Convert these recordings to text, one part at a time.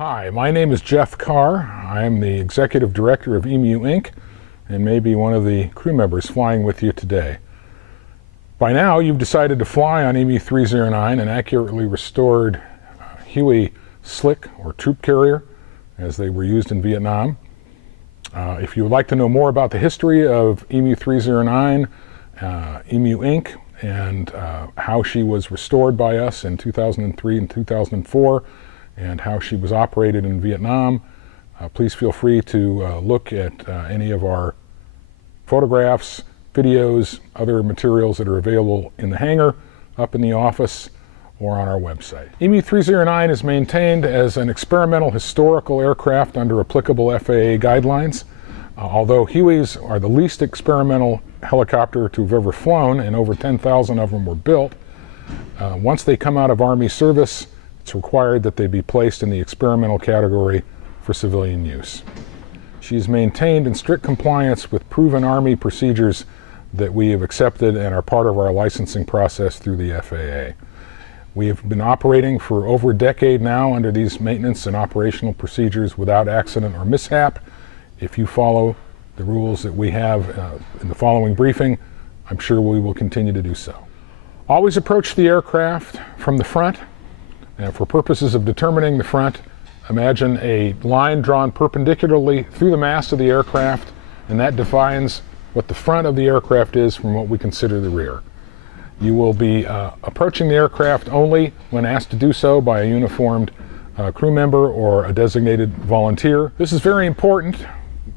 Hi, my name is Jeff Carr. I am the Executive Director of EMU Inc. and may be one of the crew members flying with you today. By now, you've decided to fly on EMU 309, an accurately restored Huey Slick or troop carrier, as they were used in Vietnam. If you would like to know more about the history of EMU 309, EMU Inc., and how she was restored by us in 2003 and 2004, and how she was operated in Vietnam, please feel free to look at any of our photographs, videos, other materials that are available in the hangar, up in the office, or on our website. EMU 309 is maintained as an experimental historical aircraft under applicable FAA guidelines. Although Hueys are the least experimental helicopter to have ever flown, and over 10,000 of them were built, once they come out of Army service, it's required that they be placed in the experimental category for civilian use. She is maintained in strict compliance with proven Army procedures that we have accepted and are part of our licensing process through the FAA. We have been operating for over a decade now under these maintenance and operational procedures without accident or mishap. If you follow the rules that we have in the following briefing, I'm sure we will continue to do so. Always approach the aircraft from the front. And for purposes of determining the front, imagine a line drawn perpendicularly through the mast of the aircraft, and that defines what the front of the aircraft is from what we consider the rear. You will be approaching the aircraft only when asked to do so by a uniformed crew member or a designated volunteer. This is very important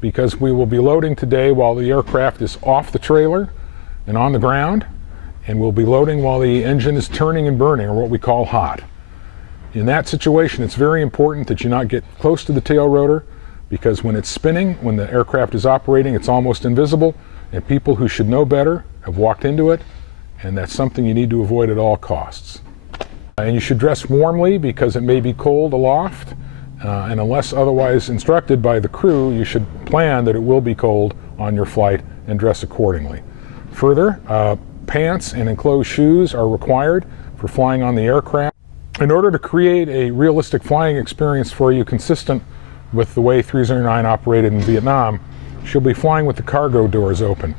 because we will be loading today while the aircraft is off the trailer and on the ground, and we'll be loading while the engine is turning and burning, or what we call hot. In that situation, it's very important that you not get close to the tail rotor, because when it's spinning, when the aircraft is operating, it's almost invisible, and people who should know better have walked into it, and that's something you need to avoid at all costs. And you should dress warmly because it may be cold aloft, and unless otherwise instructed by the crew, you should plan that it will be cold on your flight and dress accordingly. Further, pants and enclosed shoes are required for flying on the aircraft. In order to create a realistic flying experience for you consistent with the way 309 operated in Vietnam, she'll be flying with the cargo doors open.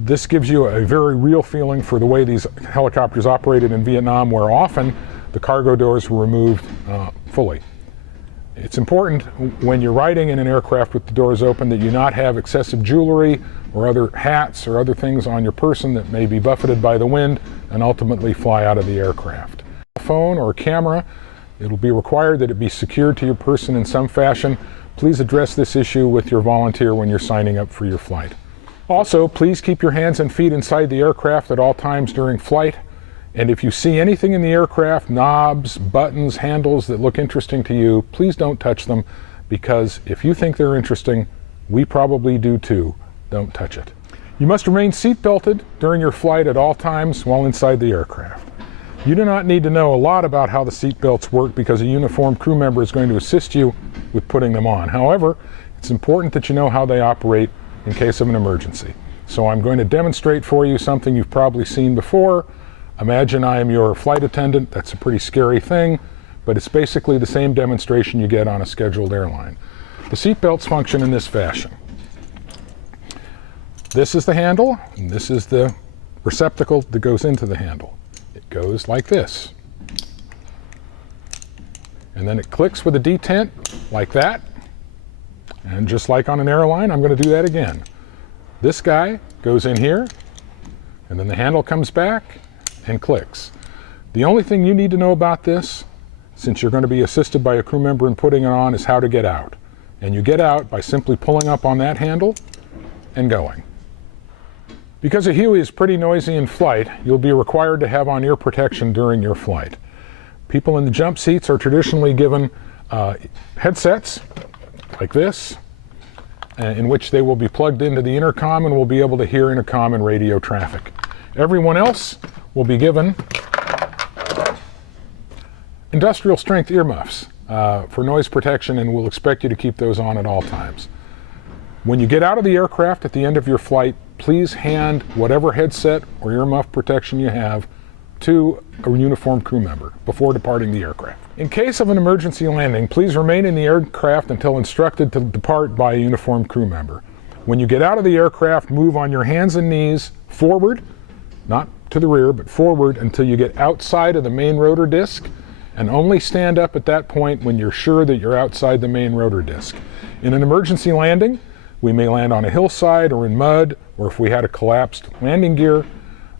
This gives you a very real feeling for the way these helicopters operated in Vietnam, where often the cargo doors were removed fully. It's important when you're riding in an aircraft with the doors open that you not have excessive jewelry or other hats or other things on your person that may be buffeted by the wind and ultimately fly out of the aircraft. Phone or camera, it'll be required that it be secured to your person in some fashion. Please address this issue with your volunteer when you're signing up for your flight. Also, please keep your hands and feet inside the aircraft at all times during flight. And if you see anything in the aircraft, knobs, buttons, handles that look interesting to you, please don't touch them, because if you think they're interesting, we probably do too. Don't touch it. You must remain seat belted during your flight at all times while inside the aircraft. You do not need to know a lot about how the seat belts work, because a uniformed crew member is going to assist you with putting them on. However, it's important that you know how they operate in case of an emergency. So I'm going to demonstrate for you something you've probably seen before. Imagine I am your flight attendant. That's a pretty scary thing, but it's basically the same demonstration you get on a scheduled airline. The seat belts function in this fashion. This is the handle, and this is the receptacle that goes into the handle. It goes like this. And then it clicks with a detent like that. And just like on an airline, I'm going to do that again. This guy goes in here, and then the handle comes back and clicks. The only thing you need to know about this, since you're going to be assisted by a crew member in putting it on, is how to get out. And you get out by simply pulling up on that handle and going. Because a Huey is pretty noisy in flight, you'll be required to have on ear protection during your flight. People in the jump seats are traditionally given headsets like this, in which they will be plugged into the intercom and will be able to hear intercom and radio traffic. Everyone else will be given industrial strength earmuffs for noise protection, and we'll expect you to keep those on at all times. When you get out of the aircraft at the end of your flight, please hand whatever headset or earmuff protection you have to a uniformed crew member before departing the aircraft. In case of an emergency landing, please remain in the aircraft until instructed to depart by a uniformed crew member. When you get out of the aircraft, move on your hands and knees forward, not to the rear, but forward until you get outside of the main rotor disc, and only stand up at that point when you're sure that you're outside the main rotor disc. In an emergency landing, we may land on a hillside or in mud, or if we had a collapsed landing gear,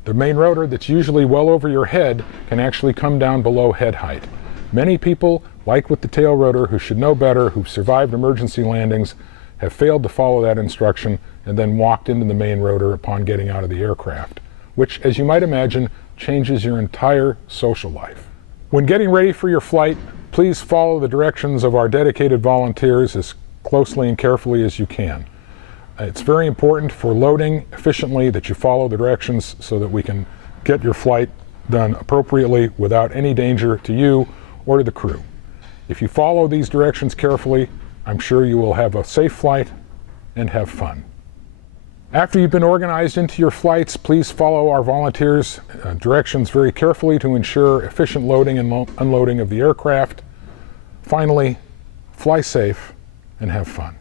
the main rotor that's usually well over your head can actually come down below head height. Many people, like with the tail rotor, who should know better, who've survived emergency landings, have failed to follow that instruction and then walked into the main rotor upon getting out of the aircraft, which, as you might imagine, changes your entire social life. When getting ready for your flight, please follow the directions of our dedicated volunteers as closely and carefully as you can. It's very important for loading efficiently that you follow the directions so that we can get your flight done appropriately without any danger to you or to the crew. If you follow these directions carefully, I'm sure you will have a safe flight and have fun. After you've been organized into your flights, please follow our volunteers' directions very carefully to ensure efficient loading and unloading of the aircraft. Finally, fly safe and have fun.